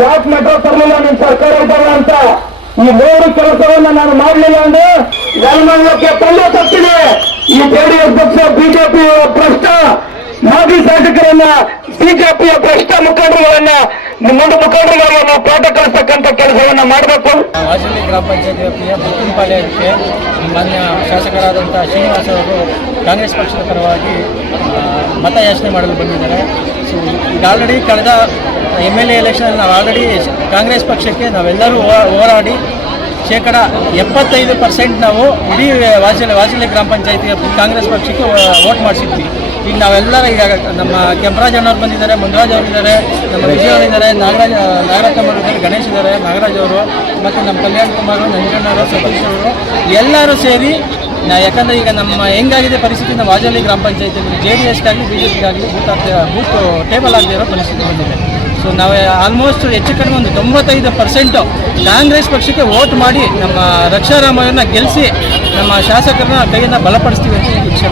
ಯಾಕೆ ಮೆಟ್ರೋ ತರಲಿಲ್ಲ ನಿಮ್ ಸರ್ಕಾರ ಬರಲ್ಲ ಅಂತ. ಈ ಮೂರು ಕೆಲಸವನ್ನ ನಾನು ಮಾಡಲಿಲ್ಲ ಅಂದ್ರೆ ಜನಮಂಡಲಕ್ಕೆ ಪಲ್ಯ ತಪ್ಪಿದೆ ಈ ಜೆಡಿಎಸ್ ಪಕ್ಷ, ಬಿಜೆಪಿ ಭ್ರಷ್ಟ. ಮಾಜಿ ಶಾಸಕರನ್ನ ಬಿಜೆಪಿಯ ಭ್ರಷ್ಟ ಮುಖಂಡರುಗಳನ್ನ ಮುಂದೆ ಮುಖಂಡರುಗಳನ್ನ ನಾವು ಪಾಠ ಕಲಿಸ್ತಕ್ಕಂಥ ಕೆಲಸವನ್ನ ಮಾಡಬೇಕು. ಹಾಸನ ಗ್ರಾಮ ಪಂಚಾಯತ್ ವ್ಯಾಪ್ತಿಯ ಬುಕ್ಕಿನಪಾಳ್ಯಕ್ಕೆ ಮಾನ್ಯ ಶಾಸಕರಾದಂಥ ಶ್ರೀನಿವಾಸ ಅವರು ಕಾಂಗ್ರೆಸ್ ಪಕ್ಷದ ಪರವಾಗಿ ಮತಯಾಚನೆ ಮಾಡಲು ಬಂದಿದ್ದಾರೆ. ಸೊ ಆಲ್ರೆಡಿ ಕಳೆದ ಎಂ ಎಲ್ ಎ ಎಲೆಕ್ಷನ್ ನಾವು ಆಲ್ರೆಡಿ ಕಾಂಗ್ರೆಸ್ ಪಕ್ಷಕ್ಕೆ ನಾವೆಲ್ಲರೂ ಹೋರಾಡಿ ಶೇಕಡ ಎಪ್ಪತ್ತೈದು ಪರ್ಸೆಂಟ್ ನಾವು ಇಡೀ ವಾಜಲೆ ವಾಜಲೆ ಗ್ರಾಮ ಪಂಚಾಯತಿ ಕಾಂಗ್ರೆಸ್ ಪಕ್ಷಕ್ಕೆ ವೋಟ್ ಮಾಡಿಸಿದ್ವಿ. ಈಗ ನಾವೆಲ್ಲರ ಈಗ ನಮ್ಮ ಕೆಂಪರಾಜ್ ಅಣ್ಣವ್ರು ಬಂದಿದ್ದಾರೆ ಮುನ್ರಾಜ್ ಅವರಿದ್ದಾರೆ ನಮ್ಮ ವಿಜಯ್ ಅವರು ಇದ್ದಾರೆ, ನಾಗರಾಜ್ ನಾಗರತ್ನ ಅವರು ಇದ್ದಾರೆ, ಗಣೇಶ್ ಇದ್ದಾರೆ, ನಾಗರಾಜ್ ಅವರು ಮತ್ತು ನಮ್ಮ ಕಲ್ಯಾಣ್ ಕುಮಾರ್ ನಂಜಣ್ಣವರು ಸತೀಶ್ ಅವರು ಎಲ್ಲರೂ ಸೇರಿ ನಾ ಯಾಕಂದರೆ ಈಗ ನಮ್ಮ ಹೆಂಗಾಗಿದೆ ಪರಿಸ್ಥಿತಿ, ನಮ್ಮ ವಾಜಲಿ ಗ್ರಾಮ ಪಂಚಾಯತಿಯಲ್ಲಿ ಜೆ ಡಿ ಎಸ್ಗಾಗಲಿ ಬಿ ಜೆ ಪಿಗಾಗಲಿ ಬೂತ್ ಬೂತ್ ಟೇಬಲ್ ಆಗದೇ ಇರೋ ಪರಿಸ್ಥಿತಿ ಬಂದಿದೆ. ಸೊ ನಾವು ಆಲ್ಮೋಸ್ಟ್ ಹೆಚ್ಚು ಕಡಿಮೆ ಒಂದು ತೊಂಬತ್ತೈದು ಪರ್ಸೆಂಟು ಕಾಂಗ್ರೆಸ್ ಪಕ್ಷಕ್ಕೆ ವೋಟ್ ಮಾಡಿ ನಮ್ಮ ರಕ್ಷಾರಾಮಯ್ಯನ ಗೆಲ್ಲಿಸಿ ನಮ್ಮ ಶಾಸಕರನ್ನ ಕೈಯನ್ನು ಬಲಪಡಿಸ್ತೀವಿ ಅಂತ ಈ ವಿಷಯ